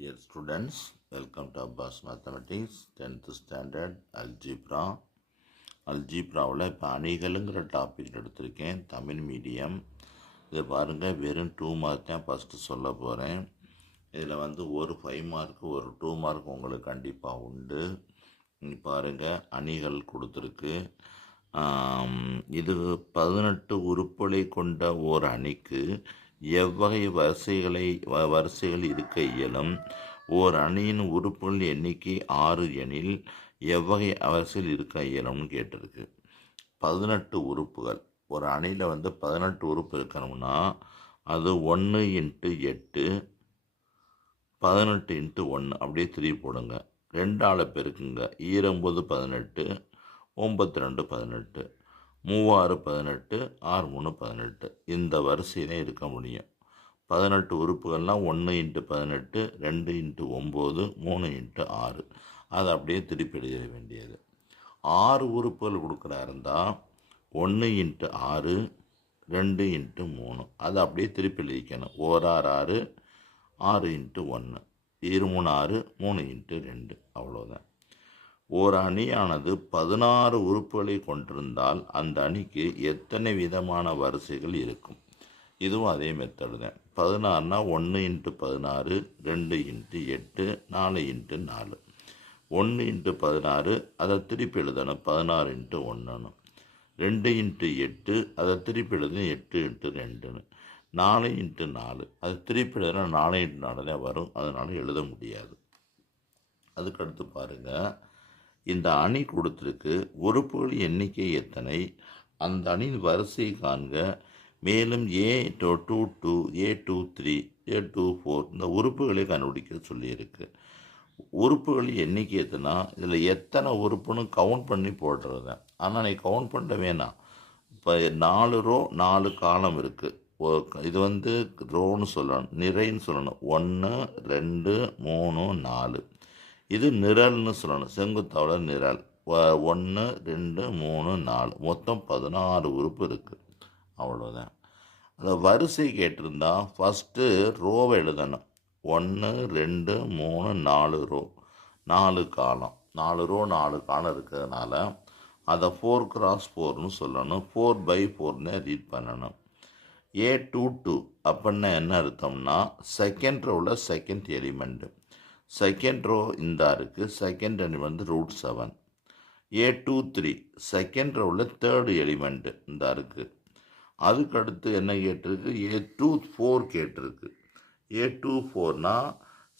Dear students, welcome to Abbas Mathematics, 10th standard Algebra. அல்ஜிப்ராவில் இப்போ அணிகளுங்கிற topic எடுத்திருக்கேன். Tamil medium இதை பாருங்கள் வெறும் டூ மார்க் தான் ஃபஸ்ட்டு சொல்ல போகிறேன் இதில் வந்து ஒரு ஃபைவ் மார்க் ஒரு டூ மார்க் உங்களுக்கு கண்டிப்பாக உண்டு. இங்க பாருங்கள் அணிகள் கொடுத்துருக்கு. இது பதினெட்டு உருப்பலை கொண்ட ஓர் அணிக்கு எவ்வகை வரிசைகளை வ- வரிசைகள் இருக்க இயலும். ஓர் அணியின் உறுப்புகள் எண்ணிக்கை ஆறு எனில் எவ்வகை வரிசையில் இருக்க இயலும்னு கேட்டிருக்கு. பதினெட்டு உறுப்புகள். ஒரு அணியில் வந்து பதினெட்டு உறுப்பு இருக்கணும்னா அது ஒன்று இன்ட்டு எட்டு பதினெட்டு இன்ட்டு ஒன்று அப்படியே த்ரீ போடுங்க. ரெண்டால் பெருக்குங்க. ஈரொம்பது பதினெட்டு ஒம்பத்தி ரெண்டு பதினெட்டு. மூவாறு பதினெட்டு ஆறு மூணு பதினெட்டு. இந்த வரிசையிலே இருக்க முடியும். பதினெட்டு உறுப்புகள்லாம் ஒன்று இன்ட்டு பதினெட்டு ரெண்டு இன்ட்டு ஒம்பது மூணு இன்ட்டு ஆறு. அதை அப்படியே திருப்பி எழுத வேண்டியது. ஆறு உறுப்புகள் கொடுக்குறா இருந்தால் ஒன்று இன்ட்டு ஆறு ரெண்டு இன்ட்டு மூணு. அதை அப்படியே திருப்பி எழுதிக்கணும். ஓர் ஆறு ஆறு ஆறு இன்ட்டு ஒன்று. இரு மூணு ஆறு மூணு இன்ட்டு ரெண்டு. அவ்வளோதான் ஓர் அணியானது பதினாறு உறுப்புகளை கொண்டிருந்தால் அந்த அணிக்கு எத்தனை விதமான வரிசைகள் இருக்கும்? இதுவும் அதே மெத்தடு தான். பதினாறுனா ஒன்று இன்ட்டு பதினாறு ரெண்டு இன்ட்டு எட்டு நாலு இன்ட்டு நாலு. ஒன்று இன்ட்டு பதினாறு அதை திருப்பி எழுதணும். பதினாறு இன்ட்டு ஒன்றுன்னு ரெண்டு இன்ட்டு எட்டு அதை திருப்பி எழுதணும் எட்டு இன்ட்டு ரெண்டுன்னு. நாலு இன்ட்டு நாலு. அது திருப்பி எழுதுனா நாலு இன்ட்டு நாலு தான் வரும். அதனால் எழுத முடியாது. அதுக்கடுத்து பாருங்கள் இந்த அணி கொடுத்துருக்கு உறுப்புகள் எண்ணிக்கை எத்தனை? அந்த அணியின் வரிசையை காண்க. மேலும் A two two two A two three A two four இந்த உறுப்புகளை கண்டுபிடிக்க சொல்லியிருக்கு. உறுப்புகள் எண்ணிக்கை எத்தனா? இதில் எத்தனை உறுப்புன்னு கவுண்ட் பண்ணி போடுறது. ஆனால் நீ கவுண்ட் பண்ண வேணாம். இப்போ நாலு ரோ நாலு காலம் இருக்குது இது வந்து ரோன்னு சொல்லணும். நிறைன்னு சொல்லணும். ஒன்று ரெண்டு மூணு நாலு. இது நிரல்னு சொல்லணும். செங்குத்தாவில் நிரல். ஒன்று ரெண்டு மூணு நாலு. மொத்தம் பதினாறு உறுப்பு இருக்குது அவ்வளோதான் அந்த வரிசை கேட்டிருந்தா ஃபஸ்ட்டு ரோவை எழுதணும். ஒன்று ரெண்டு மூணு நாலு ரோ நாலு காலம் நாலு ரோ நாலு காலம் இருக்கிறதுனால அதை ஃபோர் கிராஸ் ஃபோர்னு சொல்லணும். ஃபோர் பை ஃபோர்னு ரீட் பண்ணணும். ஏ டூ டூ அப்படின்னா என்ன அர்த்தம்னா செகண்ட் ரோவில் செகண்ட் எலிமெண்ட்டு செகண்ட் ரோ இந்த இருக்குது second element root seven A two three second ரோவில் third element இந்த இருக்குது அதுக்கடுத்து என்ன கேட்டிருக்கு? ஏ டூ ஃபோர் கேட்டிருக்கு. ஏ டூ ஃபோர்னால்